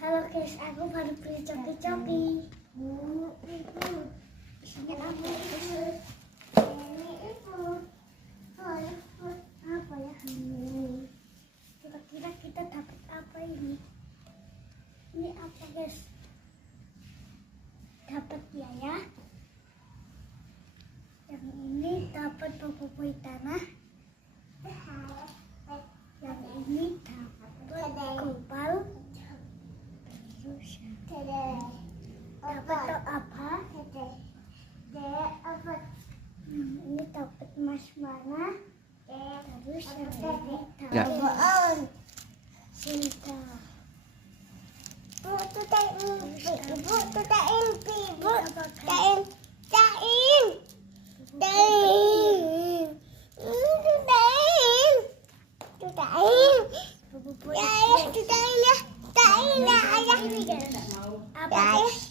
Halo guys, aku baru beli coki-coki. Isinya apa? Ini itu. Apa ya? Kira-kira kita dapat apa ini? Ini apa guys? Dapat ya. Yang ini dapat bubuk tanah. Yang ini dapat kopal. Terus dapat apa? Ini dapat emas mana? Terus yang ini dapat cinta. Apa?